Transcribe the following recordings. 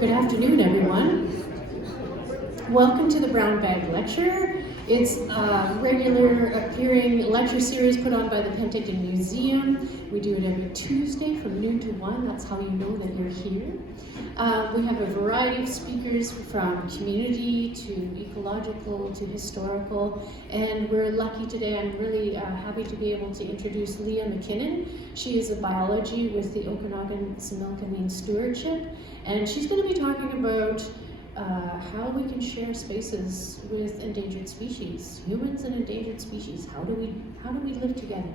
Good afternoon, everyone. Welcome to the Brown Bag Lecture. It's a regular appearing lecture series put on by the Penticton Museum. We do it every Tuesday from noon to 1. That's how you know that you're here. We have a variety of speakers from community to ecological to historical, and we're lucky today. I'm really happy to be able to introduce Lia McKinnon. She is a biology with the Okanagan Similkameen Stewardship, and she's going to be talking about how we can share spaces with endangered species, humans and endangered species. How do we live together?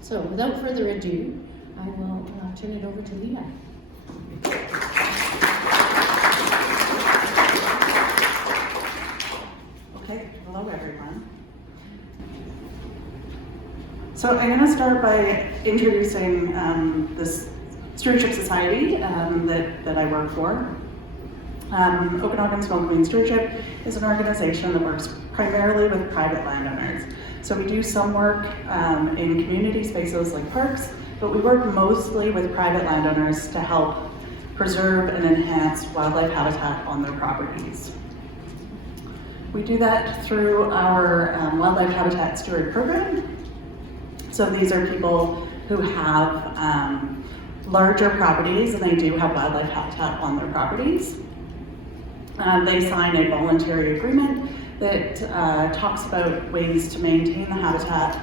So, without further ado, I will turn it over to Lia. Okay, hello everyone. So I'm going to start by introducing this Stewardship Society that I work for. Okanagan Similkameen Stewardship is an organization that works primarily with private landowners. So we do some work in community spaces like parks, but we work mostly with private landowners to help preserve and enhance wildlife habitat on their properties. We do that through our Wildlife Habitat Steward program. So these are people who have larger properties and they do have wildlife habitat on their properties. They sign a voluntary agreement that talks about ways to maintain the habitat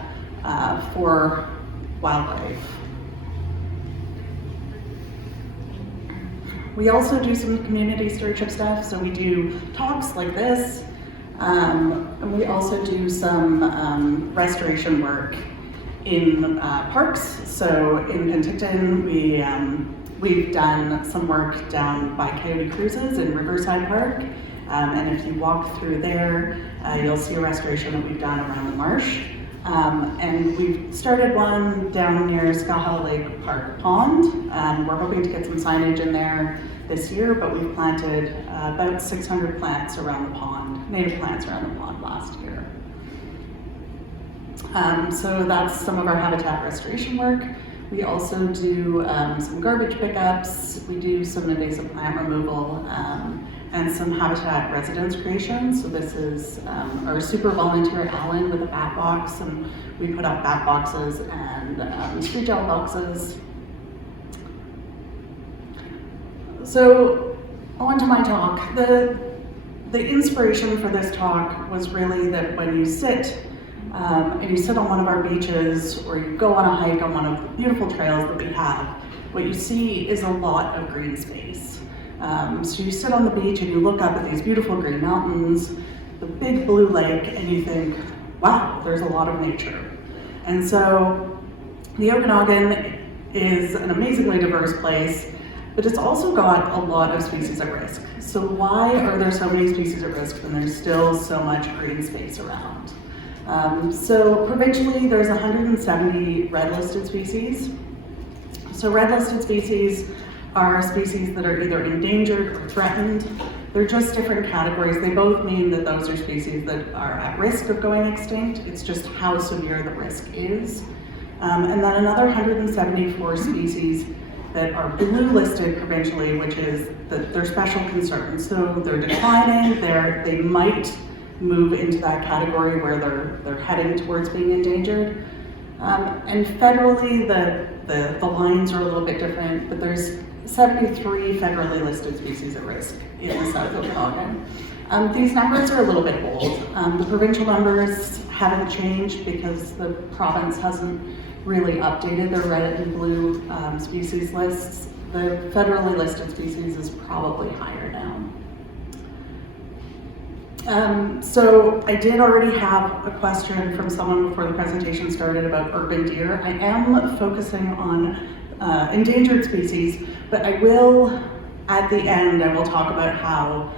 for wildlife. We also do some community stewardship stuff, so we do talks like this, and we also do some restoration work in parks. So in Penticton, we've done some work down by Coyote Cruises in Riverside Park, and if you walk through there, you'll see a restoration that we've done around the marsh. And we've started one down near Skaha Lake Park Pond. We're hoping to get some signage in there this year, but we've planted about 600 plants around the pond, native plants around the pond last year. So that's some of our habitat restoration work. We also do some garbage pickups, we do some invasive plant removal, and some habitat residence creation. So this is our super volunteer Alan with a bat box, and we put up bat boxes and street gel boxes. So on to my talk. The inspiration for this talk was really that when you sit and you sit on one of our beaches or you go on a hike on one of the beautiful trails that we have, what you see is a lot of green space. So you sit on the beach and you look up at these beautiful green mountains, the big blue lake, and you think, wow, there's a lot of nature. And so the Okanagan is an amazingly diverse place, but it's also got a lot of species at risk. So why are there so many species at risk when there's still so much green space around? So provincially, there's 170 red listed species. So red listed species are species that are either endangered or threatened. They're just different categories. They both mean that those are species that are at risk of going extinct. It's just how severe the risk is. And then another 174 species that are blue listed provincially, which is that they're special concerns. So they're declining, they might move into that category where they're heading towards being endangered. And federally, the lines are a little bit different, but there's 73 federally listed species at risk in the South Okanagan. These numbers are a little bit old. The provincial numbers haven't changed because the province hasn't really updated their red and blue species lists. The federally listed species is probably higher now. So I did already have a question from someone before the presentation started about urban deer. I am focusing on endangered species, but I will, at the end, I will talk about how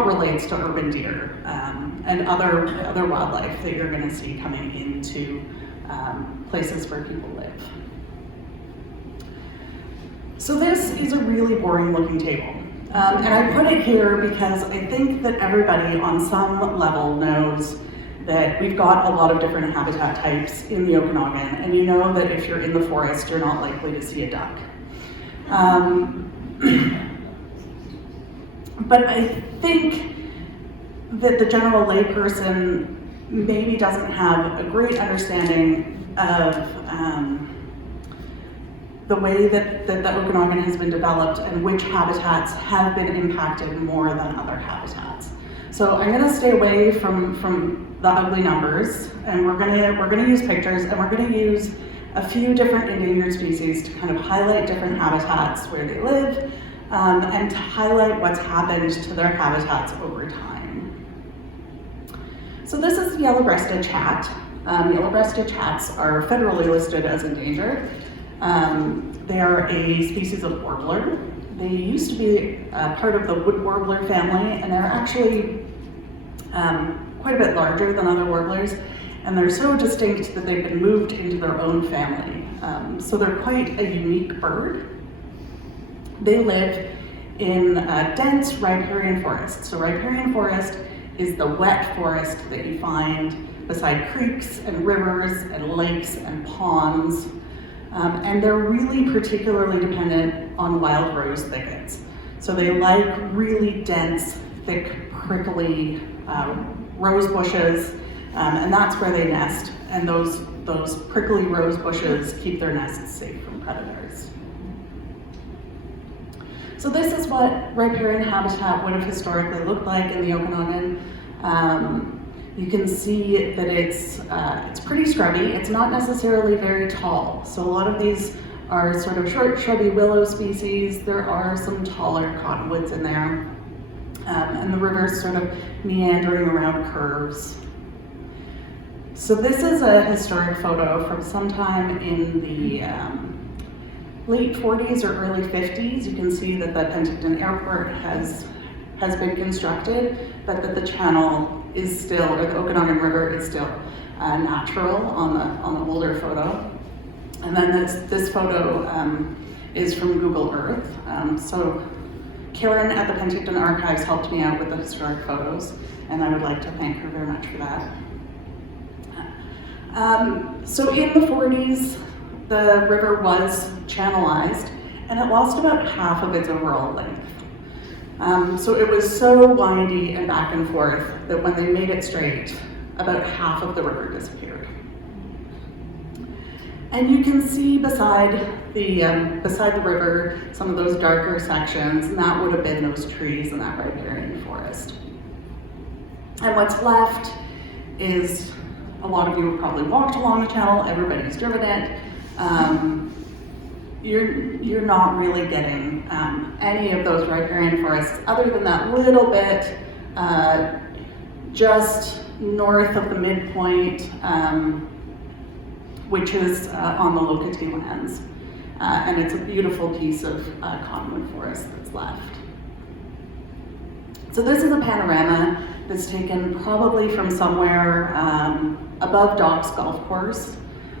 it relates to urban deer and other wildlife that you're going to see coming into places where people live. So this is a really boring looking table. And I put it here because I think that everybody on some level knows that we've got a lot of different habitat types in the Okanagan, and you know that if you're in the forest, you're not likely to see a duck. But I think that the general layperson maybe doesn't have a great understanding of the way that the Okanagan has been developed and which habitats have been impacted more than other habitats. So I'm going to stay away from the ugly numbers, and we're going to use pictures, and we're going to use a few different endangered species to kind of highlight different habitats where they live, and to highlight what's happened to their habitats over time. So this is the yellow-breasted chat. Yellow-breasted chats are federally listed as endangered. They are a species of warbler. They used to be part of the wood warbler family, and they're actually quite a bit larger than other warblers, and they're so distinct that they've been moved into their own family. So they're quite a unique bird. They live in dense riparian forest. So riparian forest is the wet forest that you find beside creeks and rivers and lakes and ponds. And they're really particularly dependent on wild rose thickets. So they like really dense, thick, prickly rose bushes, and that's where they nest. And those prickly rose bushes keep their nests safe from predators. So this is what riparian habitat would have historically looked like in the Okanagan. You can see that it's pretty scrubby. It's not necessarily very tall. So a lot of these are sort of short, shrubby willow species. There are some taller cottonwoods in there. And the river's sort of meandering around curves. So this is a historic photo from sometime in the late 40s or early 50s. You can see that the Penticton airport has been constructed, but that the channel is still, or the Okanagan River is still natural on the older photo. And then this photo is from Google Earth. So Karen at the Penticton Archives helped me out with the historic photos, and I would like to thank her very much for that. So in the 40s, the river was channelized, and it lost about half of its overall length. So it was so windy and back and forth that when they made it straight, about half of the river disappeared. And you can see beside the river some of those darker sections, and that would have been those trees in that riparian forest. And what's left is, a lot of you have probably walked along the channel, everybody's driven it. You're not really getting any of those riparian forests other than that little bit just north of the midpoint, which is on the Lokati lands. And it's a beautiful piece of cottonwood forest that's left. So this is a panorama that's taken probably from somewhere above Docks Golf Course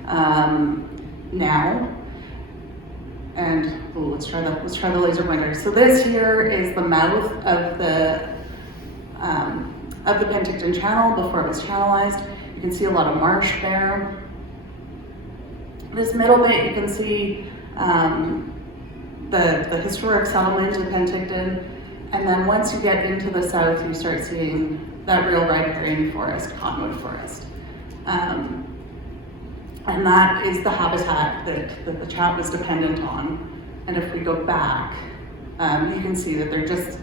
now. And let's try the laser pointer. So this here is the mouth of the Penticton Channel before it was channelized. You can see a lot of marsh there. This middle bit, you can see the historic settlement of Penticton, and then once you get into the south, you start seeing that real riparian forest, cottonwood forest. And that is the habitat that the chat was dependent on. And if we go back, you can see that there just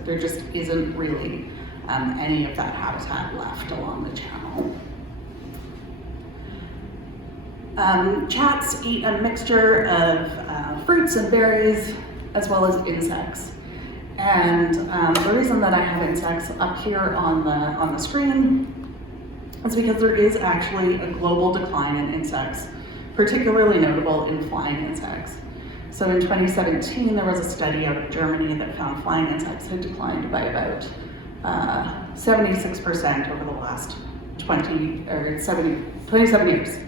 isn't really any of that habitat left along the channel. Chats eat a mixture of fruits and berries, as well as insects. And the reason that I have insects up here on the screen is because there is actually a global decline in insects, particularly notable in flying insects. So in 2017, there was a study out of Germany that found flying insects had declined by about 76% over the last 27 years.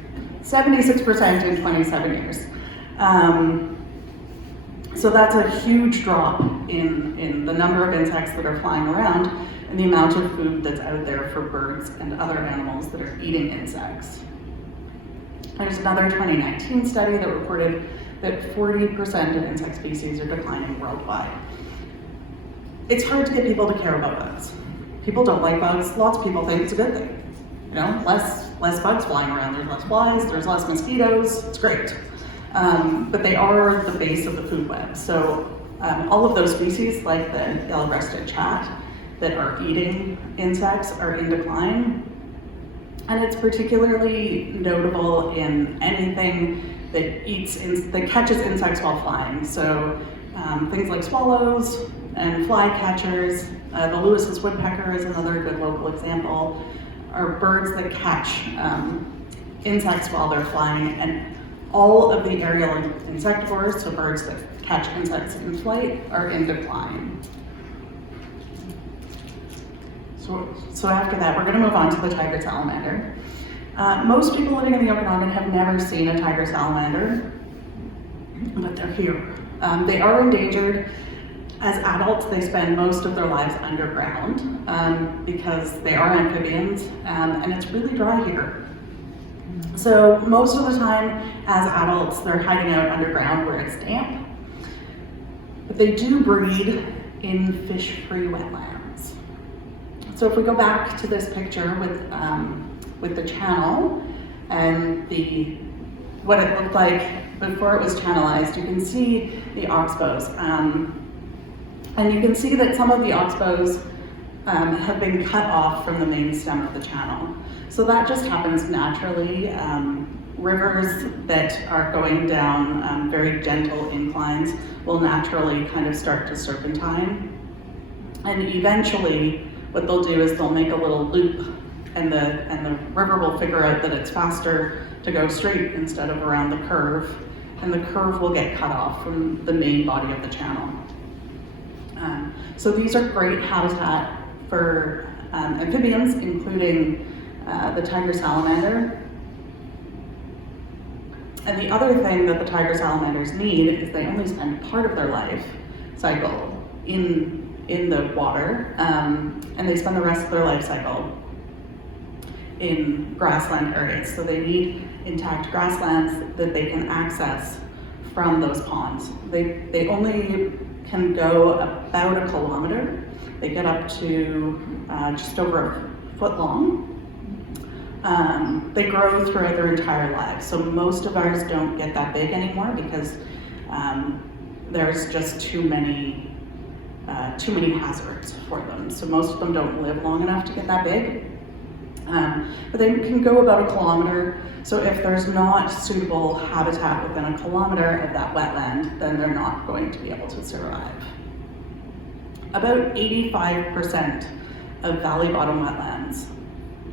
76% in 27 years. So that's a huge drop in the number of insects that are flying around and the amount of food that's out there for birds and other animals that are eating insects. There's another 2019 study that reported that 40% of insect species are declining worldwide. it's hard to get people to care about bugs. People don't like bugs. Lots of people think it's a good thing. You know, less bugs flying around. There's less flies, there's less mosquitoes, it's great. But they are the base of the food web. So all of those species, like the yellow-breasted chat, that are eating insects are in decline. And it's particularly notable in anything that catches insects while flying. So things like swallows and flycatchers. The Lewis's woodpecker is another good local example. Are birds that catch insects while they're flying, and all of the aerial insectivores, so birds that catch insects in flight, are in decline. So after that, we're going to move on to the tiger salamander. Most people living in the Okanagan have never seen a tiger salamander, but they're here. They are endangered. As adults, they spend most of their lives underground because they are amphibians, and it's really dry here. So most of the time, as adults, they're hiding out underground where it's damp. But they do breed in fish-free wetlands. So if we go back to this picture with the channel and what it looked like before it was channelized, you can see the oxbows. And you can see that some of the oxbows have been cut off from the main stem of the channel. So that just happens naturally. Rivers that are going down very gentle inclines will naturally kind of start to serpentine. And eventually, what they'll do is they'll make a little loop, and the river will figure out that it's faster to go straight instead of around the curve, and the curve will get cut off from the main body of the channel. So these are great habitat for amphibians, including the tiger salamander. And the other thing that the tiger salamanders need is they only spend part of their life cycle in the water, and they spend the rest of their life cycle in grassland areas. So they need intact grasslands that they can access from those ponds. They only can go about a kilometer. They get up to just over a foot long. They grow throughout their entire lives. So most of ours don't get that big anymore because there's just too many hazards for them. So most of them don't live long enough to get that big. But they can go about a kilometer. So if there's not suitable habitat within a kilometer of that wetland, then they're not going to be able to survive. About 85% of valley bottom wetlands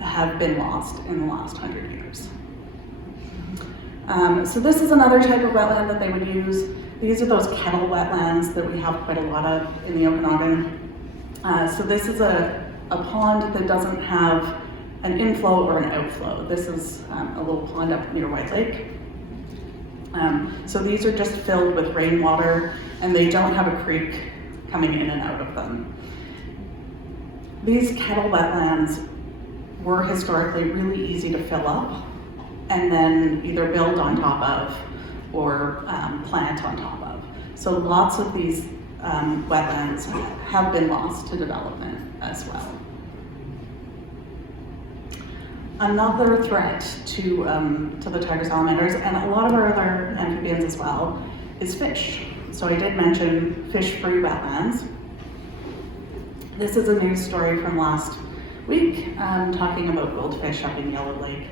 have been lost in the last 100 years. So this is another type of wetland that they would use. These are those kettle wetlands that we have quite a lot of in the Okanagan. So this is a pond that doesn't have an inflow or an outflow. This is a little pond up near White Lake. So these are just filled with rainwater, and they don't have a creek coming in and out of them. These kettle wetlands were historically really easy to fill up and then either build on top of or plant on top of. So lots of these wetlands have been lost to development as well. Another threat to the tiger salamanders, and a lot of our other amphibians as well, is fish. So I did mention fish-free wetlands. This is a news story from last week talking about goldfish up in Yellow Lake.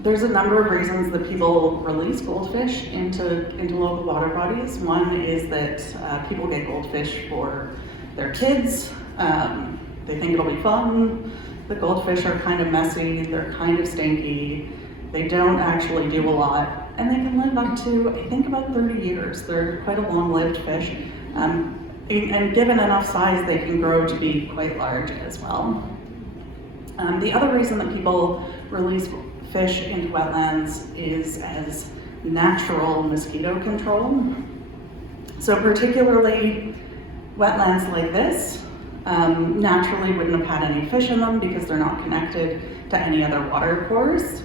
There's a number of reasons that people release goldfish into local water bodies. One is that people get goldfish for their kids. They think it'll be fun. The goldfish are kind of messy, they're kind of stinky, they don't actually do a lot, and they can live up to, I think, about 30 years. They're quite a long-lived fish. And given enough size, they can grow to be quite large as well. The other reason that people release fish into wetlands is as natural mosquito control. So particularly wetlands like this naturally wouldn't have had any fish in them because they're not connected to any other water course.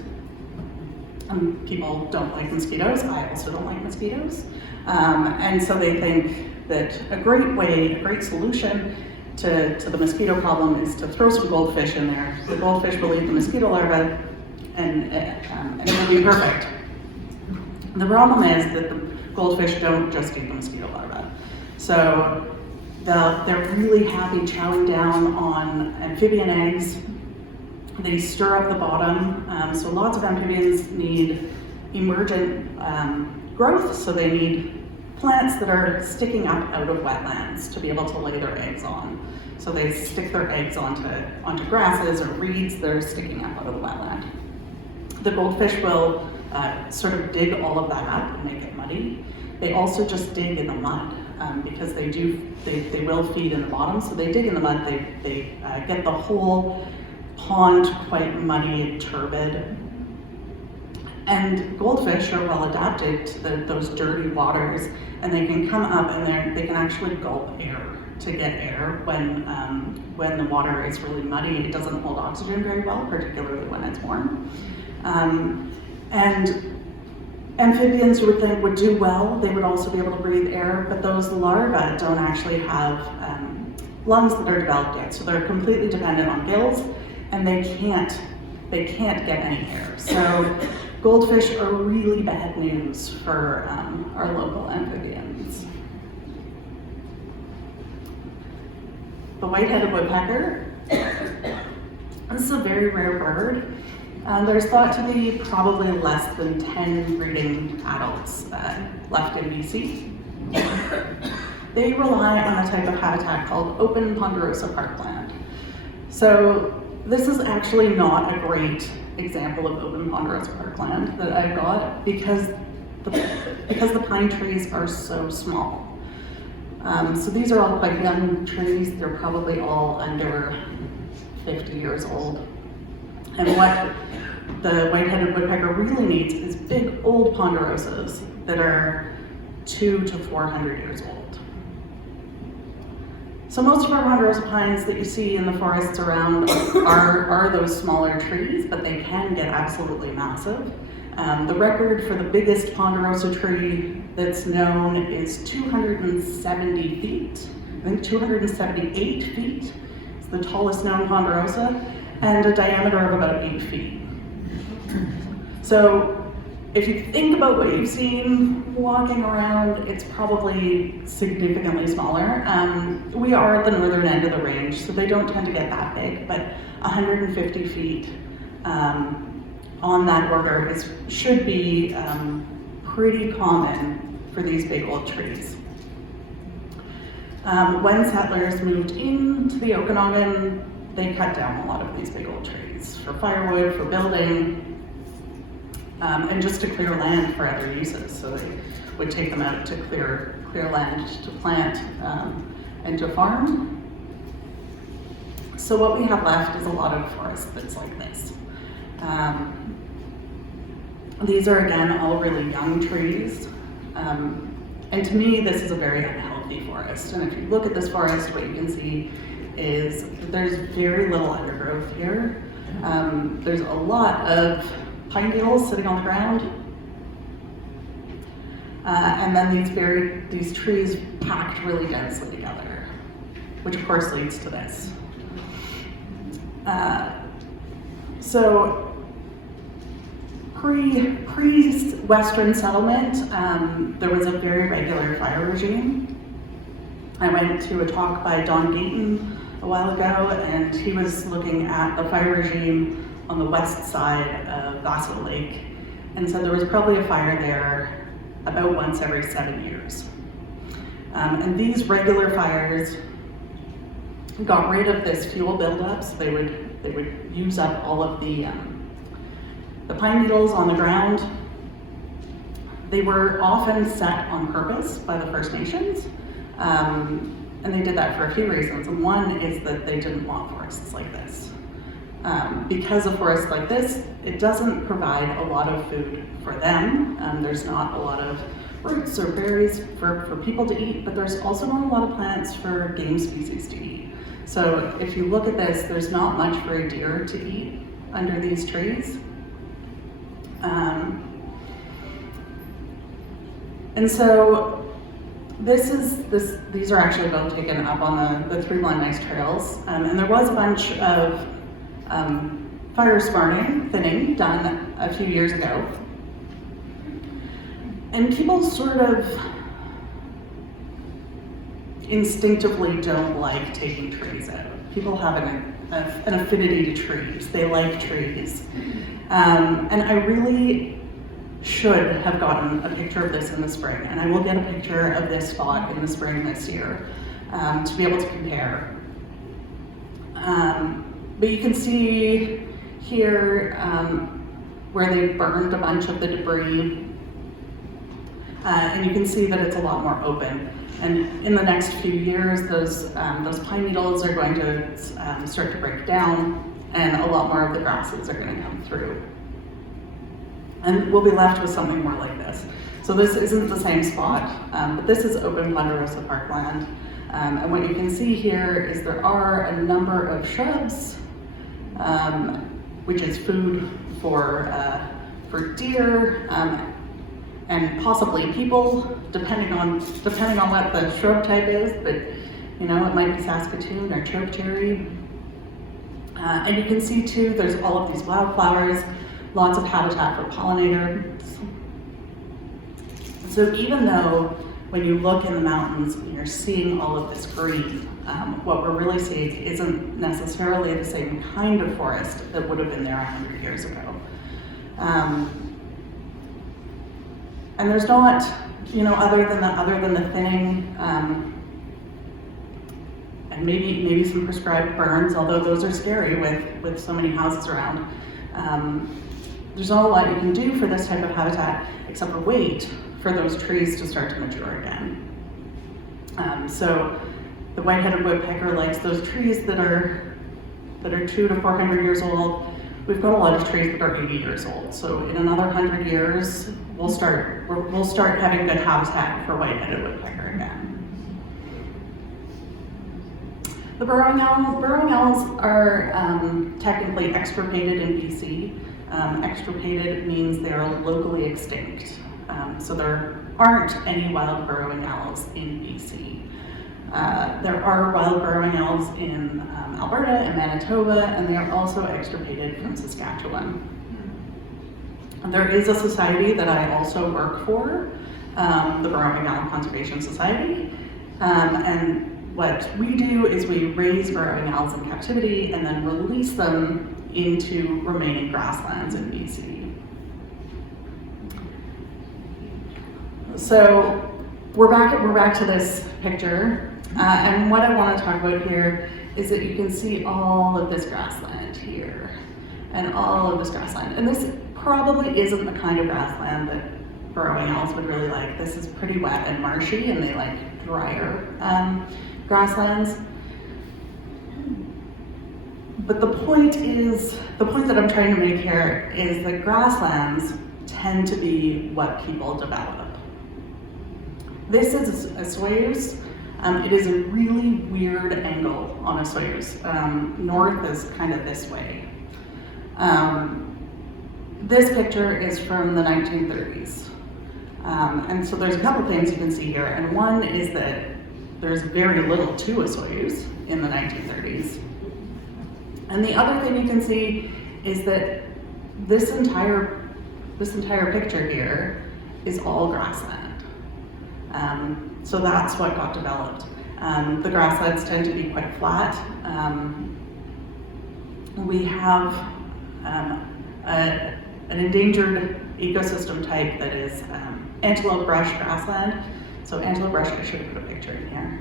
People don't like mosquitoes. I also don't like mosquitoes. And so they think that a great solution to the mosquito problem is to throw some goldfish in there. The goldfish will eat the mosquito larvae and it will be perfect. The problem is that the goldfish don't just eat the mosquito larvae. So they're really happy chowing down on amphibian eggs. They stir up the bottom. So lots of amphibians need emergent growth, so they need plants that are sticking up out of wetlands to be able to lay their eggs on. So they stick their eggs onto grasses or reeds that are sticking up out of the wetland. The goldfish will sort of dig all of that up and make it muddy. They also just dig in the mud because they will feed in the bottom. So they dig in the mud. They get the whole pond quite muddy and turbid. And goldfish are well adapted to those dirty waters, and they can come up and they can actually gulp air to get air when the water is really muddy. It doesn't hold oxygen very well, particularly when it's warm. And amphibians would do well. They would also be able to breathe air, but those larvae don't actually have lungs that are developed yet, so they're completely dependent on gills, and they can't get any air. So goldfish are really bad news for our local amphibians. The white-headed woodpecker. This is a very rare bird. There's thought to be probably less than 10 breeding adults left in BC. They rely on a type of habitat called open ponderosa parkland. So this is actually not a great example of open ponderosa parkland that I've got because the pine trees are so small. So these are all quite young trees. They're probably all under 50 years old. And what the white-headed woodpecker really needs is big old ponderosas that are 200 to 400 years old. So most of our ponderosa pines that you see in the forests around are those smaller trees, but they can get absolutely massive. The record for the biggest ponderosa tree that's known is 270 feet. I think 278 feet is the tallest known ponderosa, and a diameter of about 8 feet. So if you think about what you've seen walking around, it's probably significantly smaller. We are at the northern end of the range, so they don't tend to get that big, but 150 feet on that order should be pretty common for these big old trees. When settlers moved into the Okanagan, they cut down a lot of these big old trees for firewood, for building, and just to clear land for other uses. So they would take them out to clear land to plant and to farm. So what we have left is a lot of forest that's like this. These are again all really young trees. And to me, this is a very unhealthy forest. And if you look at this forest, what you can see is that there's very little undergrowth here. There's a lot of pine needles sitting on the ground. And then these trees packed really densely together, which of course leads to this. So pre-Western settlement, there was a very regular fire regime. I went to a talk by Don Gayton a while ago, and he was looking at the fire regime on the west side of Vassal Lake, and said there was probably a fire there about once every 7 years. And these regular fires got rid of this fuel buildup, so they would use up all of the pine needles on the ground. They were often set on purpose by the First Nations, and they did that for a few reasons. And one is that they didn't want forests like this. Because a forest like this, it doesn't provide a lot of food for them. There's not a lot of roots or berries for people to eat, but there's also not a lot of plants for game species to eat. So if you look at this, there's not much for a deer to eat under these trees. And so these are actually both taken up on the Three Blind Mice trails. And there was a bunch of fire smarting, thinning, done a few years ago. And people sort of instinctively don't like taking trees out. People have an affinity to trees. They like trees. And I really should have gotten a picture of this in the spring, and I will get a picture of this spot in the spring this year to be able to compare. But you can see here where they burned a bunch of the debris, and you can see that it's a lot more open. And in the next few years, those pine needles are going to start to break down, and a lot more of the grasses are going to come through. And we'll be left with something more like this. So this isn't the same spot, but this is open Ponderosa parkland. And what you can see here is there are a number of shrubs, which is food for deer, and possibly people, depending on what the shrub type is, but you know, it might be Saskatoon or chokecherry. And you can see too, there's all of these wildflowers, lots of habitat for pollinators. So even though when you look in the mountains, you're seeing all of this green, what we're really seeing isn't necessarily the same kind of forest that would have been there 100 years ago. And there's not, you know, other than the thinning, and maybe some prescribed burns, although those are scary with so many houses around. There's not a lot you can do for this type of habitat except for wait for those trees to start to mature again. So the white-headed woodpecker likes those trees that are 200 to 400 years old. We've got a lot of trees that are 80 years old. So in another 100 years, we'll start having good habitat for white-headed woodpecker again. The burrowing owls are technically extirpated in BC. Extirpated means they are locally extinct. So there aren't any wild burrowing owls in BC. There are wild burrowing owls in Alberta and Manitoba, and they are also extirpated from Saskatchewan. There is a society that I also work for, the Burrowing Owl Conservation Society, and what we do is we raise burrowing owls in captivity and then release them into remaining grasslands in BC. So we're back to this picture, and what I want to talk about here is that you can see all of this grassland here, and all of this grassland. And this probably isn't the kind of grassland that burrowing owls would really like. This is pretty wet and marshy, and they like drier grasslands. But the point that I'm trying to make here is that grasslands tend to be what people develop. This is a Soyuz. It is a really weird angle on a Soyuz. North is kind of this way. This picture is from the 1930s. And so there's a couple things you can see here. And one is that there's very little to a Soyuz in the 1930s. And the other thing you can see is that this entire picture here is all grassland. So that's what got developed. The grasslands tend to be quite flat. We have an endangered ecosystem type that is antelope brush grassland. So antelope brush, I should have put a picture in here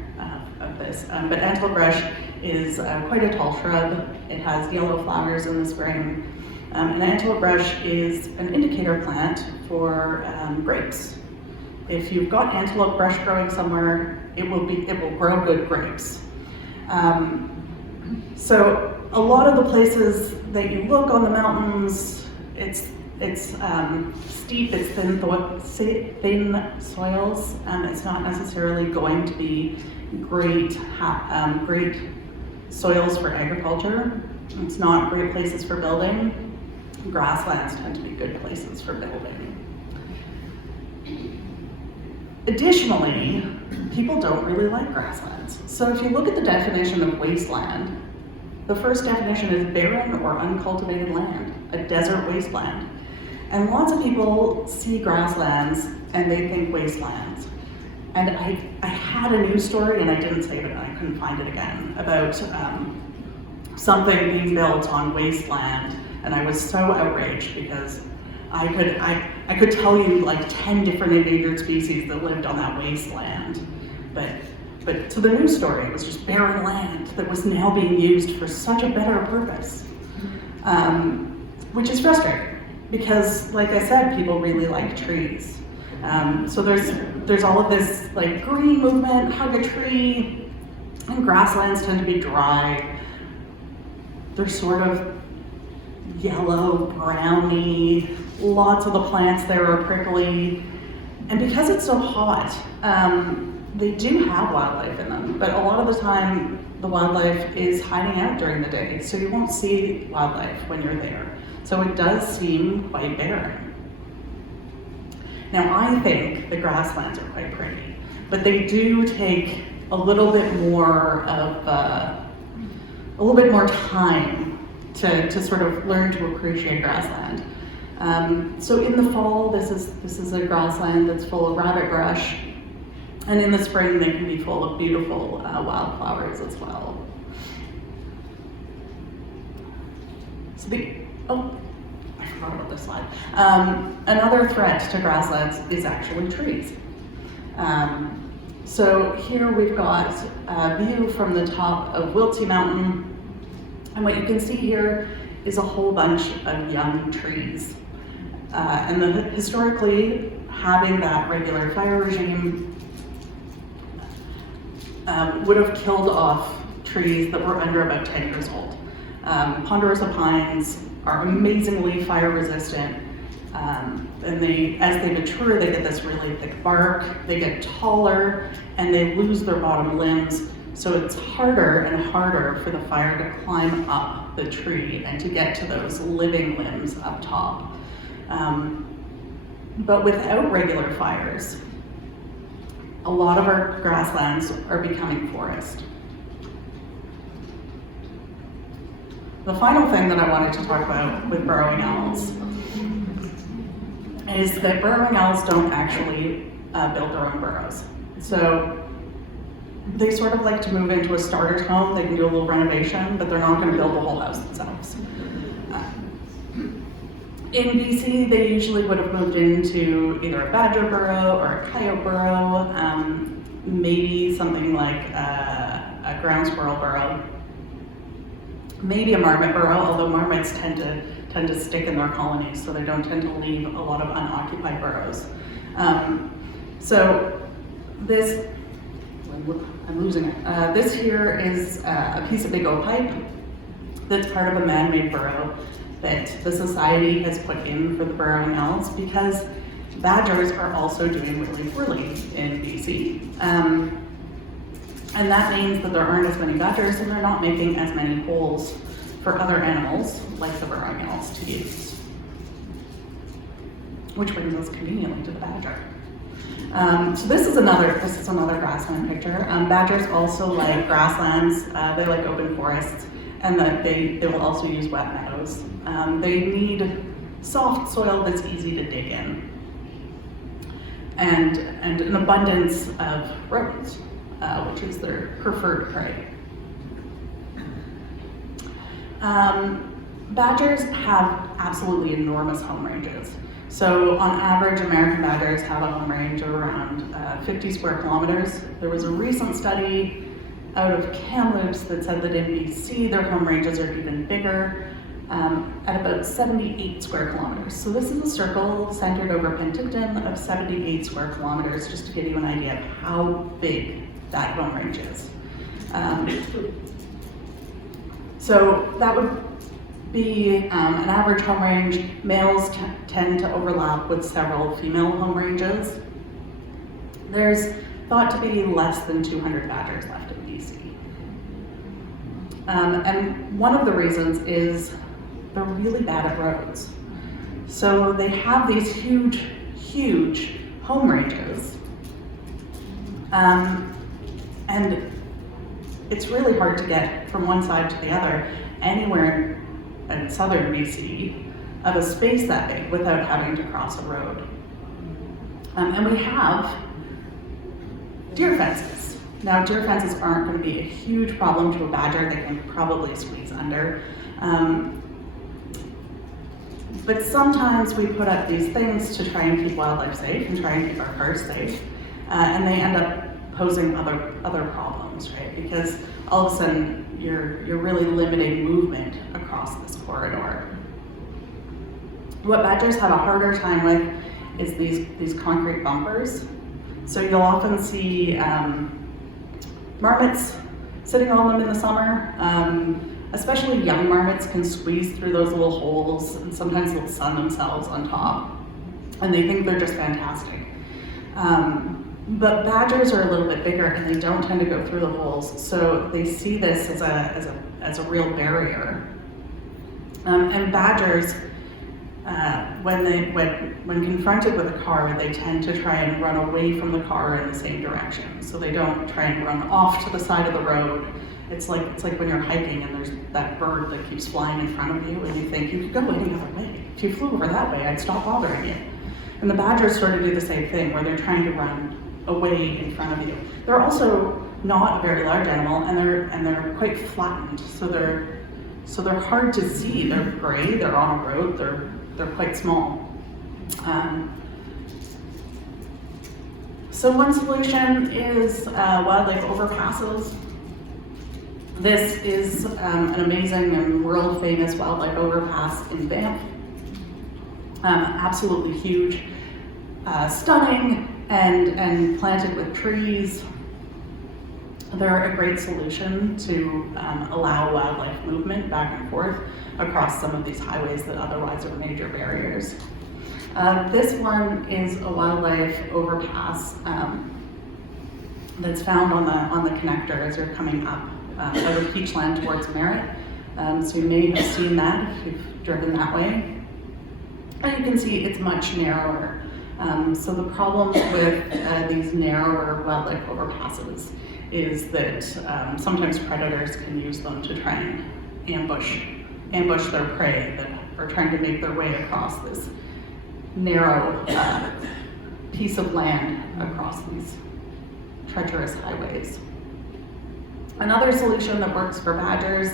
of this, but antelope brush is quite a tall shrub. It has yellow flowers in the spring. And antelope brush is an indicator plant for grapes. If you've got antelope brush growing somewhere, it will grow good grapes. So a lot of the places that you look on the mountains, it's steep, it's thin soils. It's not necessarily going to be great soils for agriculture. It's not great places for building. grasslands tend to be good places for building. Additionally, people don't really like grasslands. So if you look at the definition of wasteland, the first definition is barren or uncultivated land, a desert wasteland. And lots of people see grasslands and they think wastelands. And I had a news story, and I didn't save it, and I couldn't find it again, about something being built on wasteland, and I was so outraged because I could tell you like 10 different endangered species that lived on that wasteland. But to the news story, it was just barren land that was now being used for such a better purpose, which is frustrating because, like I said, people really like trees. So there's all of this like green movement, hug a tree, and grasslands tend to be dry. They're sort of yellow, browny, lots of the plants there are prickly. And because it's so hot, they do have wildlife in them, but a lot of the time the wildlife is hiding out during the day, so you won't see wildlife when you're there. So it does seem quite barren. Now I think the grasslands are quite pretty, but they do take a little bit more time to sort of learn to appreciate grassland. So in the fall, this is a grassland that's full of rabbit brush, and in the spring they can be full of beautiful wildflowers as well. So I forgot about this slide. Another threat to grasslands is actually trees. So here we've got a view from the top of Wiltsey Mountain, and what you can see here is a whole bunch of young trees. And historically, having that regular fire regime would have killed off trees that were under about 10 years old. Ponderosa pines are amazingly fire resistant, and as they mature, they get this really thick bark, they get taller, and they lose their bottom limbs, so it's harder and harder for the fire to climb up the tree and to get to those living limbs up top. But without regular fires, a lot of our grasslands are becoming forest. The final thing that I wanted to talk about with burrowing owls is that burrowing owls don't actually build their own burrows. So they sort of like to move into a starter's home. They can do a little renovation, but they're not going to build the whole house themselves. In BC, they usually would have moved into either a badger burrow or a coyote burrow, maybe something like a ground squirrel burrow, maybe a marmot burrow, although marmots tend to stick in their colonies, so they don't tend to leave a lot of unoccupied burrows. So this, I'm losing it. This here is a piece of big oak pipe that's part of a man-made burrow that the society has put in for the burrowing owls because badgers are also doing really poorly in BC. And that means that there aren't as many badgers and they're not making as many holes for other animals like the burrowing owls to use. Which brings us conveniently to the badger. So this is another grassland picture. Badgers also like grasslands, they like open forests, and that they will also use wet meadows. They need soft soil that's easy to dig in, and an abundance of rodents, which is their preferred prey. Badgers have absolutely enormous home ranges. So on average, American badgers have a home range of around 50 square kilometers. There was a recent study out of Kamloops that said that in BC, their home ranges are even bigger, at about 78 square kilometers. So this is a circle centered over Penticton of 78 square kilometers, just to give you an idea of how big that home range is. So that would be an average home range. Males tend to overlap with several female home ranges. There's thought to be less than 200 badgers left in BC. And one of the reasons is they're really bad at roads. So they have these huge, huge home ranges. And it's really hard to get from one side to the other anywhere in southern BC of a space that big without having to cross a road. And we have deer fences. Now, deer fences aren't going to be a huge problem to a badger. They can probably squeeze under. But sometimes we put up these things to try and keep wildlife safe and try and keep our cars safe, and they end up posing other problems, right? Because all of a sudden you're really limiting movement across this corridor. What badgers have a harder time with is these concrete bumpers. So you'll often see marmots sitting on them in the summer. Especially young marmots can squeeze through those little holes, and sometimes they'll sun themselves on top, and they think they're just fantastic. But badgers are a little bit bigger, and they don't tend to go through the holes, so they see this as a real barrier. And badgers, when confronted with a car, they tend to try and run away from the car in the same direction. So they don't try and run off to the side of the road. It's like when you're hiking and there's that bird that keeps flying in front of you, and you think you could go any other way. If you flew over that way, I'd stop bothering you. And the badgers sort of do the same thing, where they're trying to run away in front of you. They're also not a very large animal, and they're quite flattened, so they're hard to see. They're gray. They're on a road. They're quite small. So one solution is wildlife overpasses. This is an amazing and world famous wildlife overpass in Banff. Absolutely huge, stunning, and planted with trees. They're a great solution to allow wildlife movement back and forth across some of these highways that otherwise are major barriers. This one is a wildlife overpass that's found on the connector as you're coming up over Peachland towards Merritt. So you may have seen that if you've driven that way. And you can see it's much narrower. So the problems with these narrower wildlife overpasses is that sometimes predators can use them to try and ambush their prey that are trying to make their way across this narrow piece of land across these treacherous highways. Another solution that works for badgers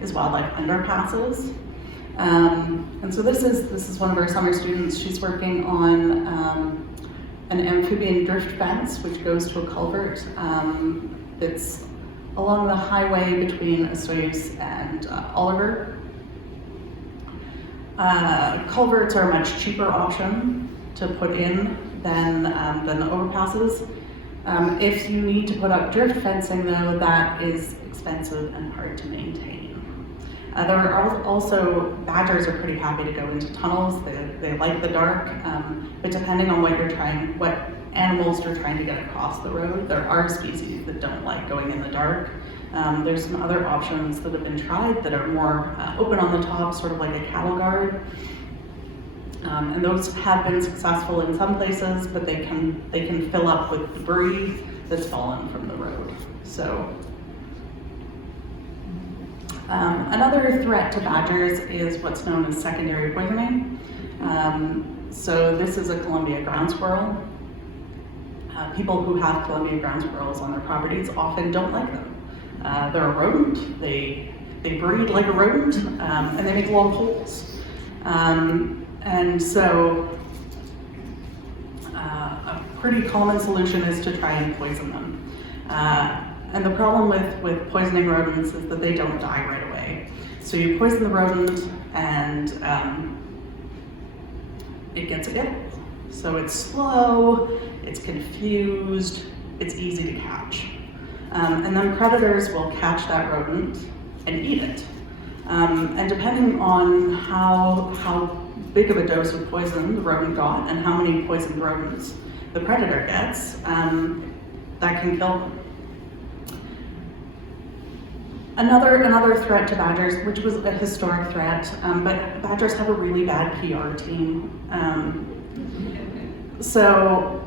is wildlife underpasses. And so this is one of our summer students. She's working on an amphibian drift fence, which goes to a culvert that's along the highway between Osoyoos and Oliver. Culverts are a much cheaper option to put in than the overpasses. If you need to put up drift fencing, though, that is expensive and hard to maintain. There are also, badgers are pretty happy to go into tunnels. They like the dark, but depending on what animals you're trying to get across the road, there are species that don't like going in the dark. There's some other options that have been tried that are more open on the top, sort of like a cattle guard. And those have been successful in some places, but they can fill up with debris that's fallen from the road. So another threat to badgers is what's known as secondary poisoning. So this is a Columbia ground squirrel. People who have Columbia ground squirrels on their properties often don't like them. They're a rodent. They breed like a rodent, and they make long holes. And so a pretty common solution is to try and poison them. And the problem with poisoning rodents is that they don't die right away. So you poison the rodent and it gets ill. So it's slow, it's confused, it's easy to catch. And then predators will catch that rodent and eat it. And depending on how big of a dose of poison the rodent got and how many poisoned rodents the predator gets, that can kill them. Another threat to badgers, which was a historic threat, but badgers have a really bad PR team. So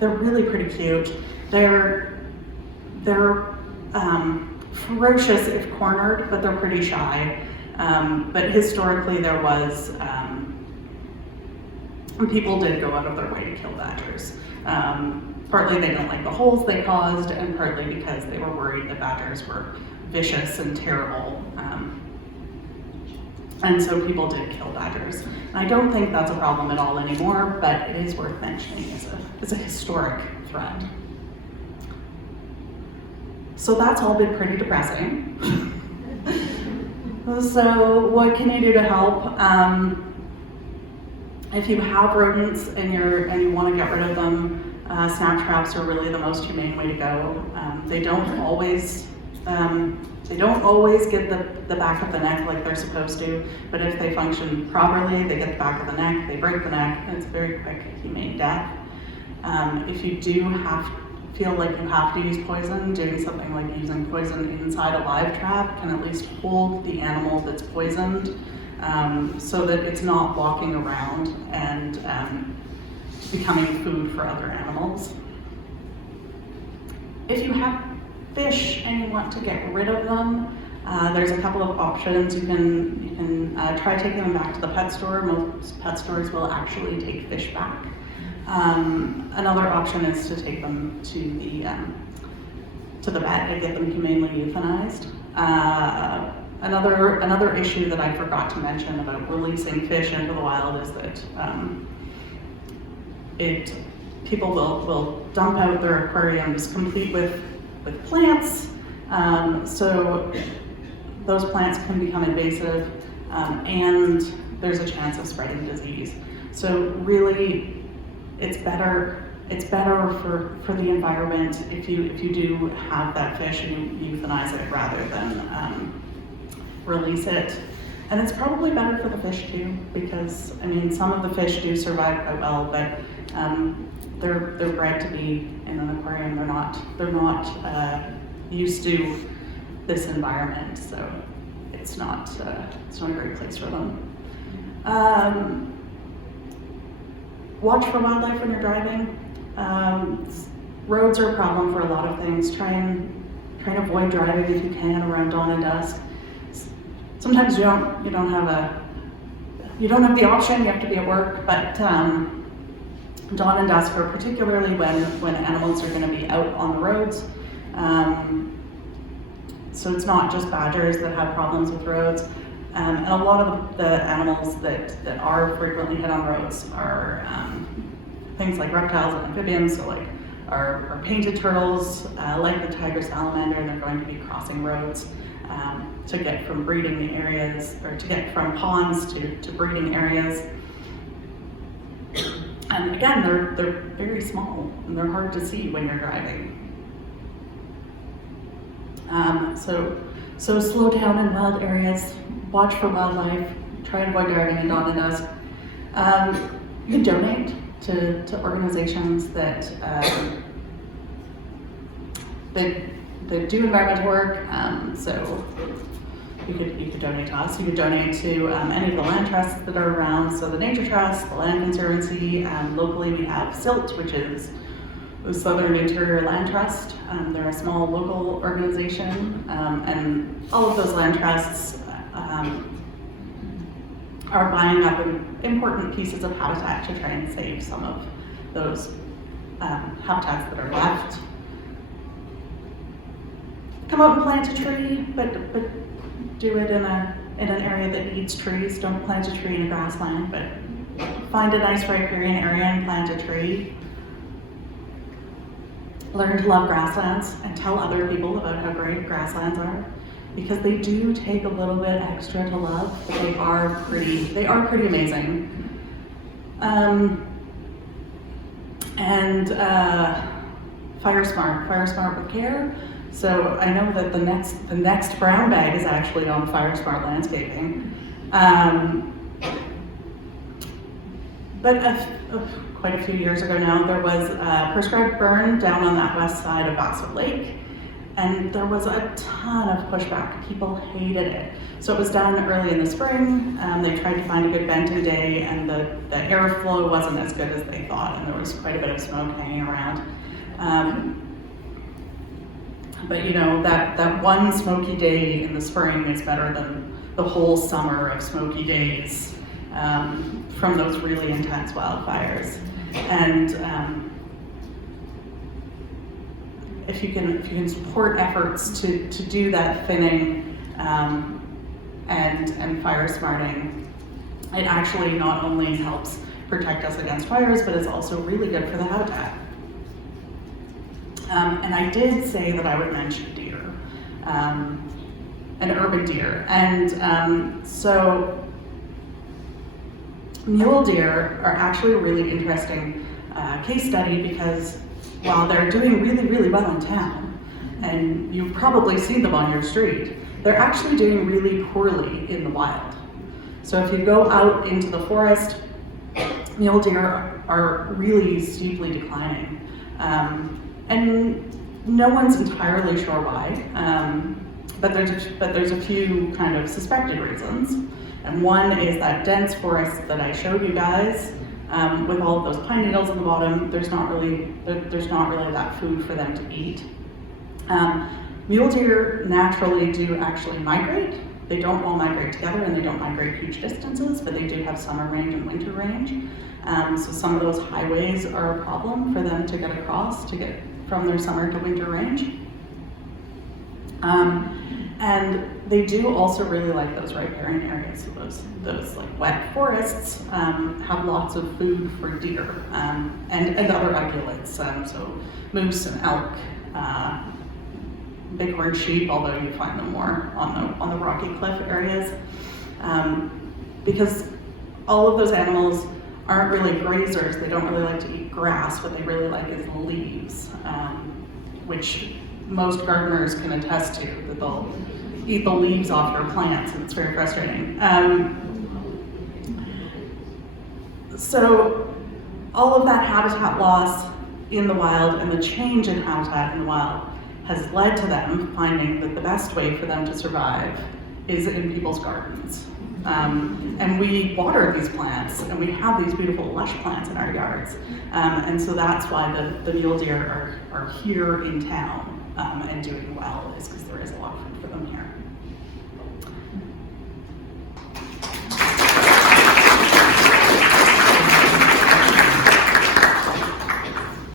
they're really pretty cute. They're ferocious if cornered, but they're pretty shy. But historically there was, people did go out of their way to kill badgers. Partly they didn't like the holes they caused, and partly because they were worried that badgers were vicious and terrible. And so people did kill badgers. And I don't think that's a problem at all anymore, but it is worth mentioning as a historic threat. So that's all been pretty depressing. So what can you do to help? If you have rodents and you want to get rid of them, snap traps are really the most humane way to go. They don't always get the back of the neck like they're supposed to, but if they function properly, they get the back of the neck, they break the neck, and it's a very quick, humane death. If you do feel like you have to use poison, doing something like using poison inside a live trap can at least hold the animal that's poisoned, so that it's not walking around and becoming food for other animals. If you have fish and you want to get rid of them, there's a couple of options. You can try taking them back to the pet store. Most pet stores will actually take fish back. Another option is to take them to the vet and get them humanely euthanized. Another issue that I forgot to mention about releasing fish into the wild is that people will dump out their aquariums complete with plants, so those plants can become invasive, and there's a chance of spreading disease. So really, it's better for the environment if you do have that fish and you euthanize it rather than release it. And it's probably better for the fish too, because I mean, some of the fish do survive quite well, but they're bred to be in an aquarium. They're not used to this environment, so it's not a great place for them. Watch for wildlife when you're driving. Roads are a problem for a lot of things. Try and avoid driving if you can around dawn and dusk. Sometimes you don't have the option. You have to be at work, but dawn and dusk are particularly when animals are going to be out on the roads. So it's not just badgers that have problems with roads. And a lot of the animals that are frequently hit on roads are things like reptiles and amphibians, so like our painted turtles, like the Tiger Salamander. They're going to be crossing roads to get from breeding areas, or to get from ponds to breeding areas. And again, they're very small and they're hard to see when you're driving. So slow down in wild areas, watch for wildlife, try and avoid driving at dawn and dusk. You can donate to organizations that do environmental work. So you could donate to us. You could donate to any of the land trusts that are around. So the Nature Trust, the Land Conservancy. Locally, we have SILT, which is the Southern Interior Land Trust. They're a small local organization, and all of those land trusts are buying up important pieces of habitat to try and save some of those habitats that are left. Come out and plant a tree, but do it in an area that needs trees. Don't plant a tree in a grassland, but find a nice riparian area and plant a tree. Learn to love grasslands and tell other people about how great grasslands are, because they do take a little bit extra to love, but they are pretty amazing. Fire smart with care. So I know that the next brown bag is actually on Fire Smart Landscaping. But quite a few years ago now, there was a prescribed burn down on that west side of Bassett Lake. And there was a ton of pushback. People hated it. So it was done early in the spring. They tried to find a good venting day, and the airflow wasn't as good as they thought, and there was quite a bit of smoke hanging around. But you know, that one smoky day in the spring is better than the whole summer of smoky days from those really intense wildfires. And if you can support efforts to do that thinning and fire smarting, it actually not only helps protect us against fires, but it's also really good for the habitat. And I did say that I would mention deer, and urban deer. And so mule deer are actually a really interesting case study, because while they're doing really, really well in town, and you've probably seen them on your street, they're actually doing really poorly in the wild. So if you go out into the forest, mule deer are really steeply declining. And no one's entirely sure why, but there's a few kind of suspected reasons. And one is that dense forest that I showed you guys, with all of those pine needles in the bottom. There's not really that food for them to eat. Mule deer naturally do actually migrate. They don't all migrate together, and they don't migrate huge distances, but they do have summer range and winter range. So some of those highways are a problem for them to get across, to get from their summer to winter range. And they do also really like those riparian areas. So those like wet forests have lots of food for deer and other ungulates. So moose and elk, bighorn sheep, although you find them more on the rocky cliff areas, because all of those animals aren't really grazers. They don't really like to eat grass. What they really like is leaves, which most gardeners can attest to, that they'll eat the leaves off your plants, and it's very frustrating. So all of that habitat loss in the wild and the change in habitat in the wild has led to them finding that the best way for them to survive is in people's gardens. And we water these plants, and we have these beautiful lush plants in our yards. And so that's why the mule deer are here in town and doing well, is because there is a lot of food for them here.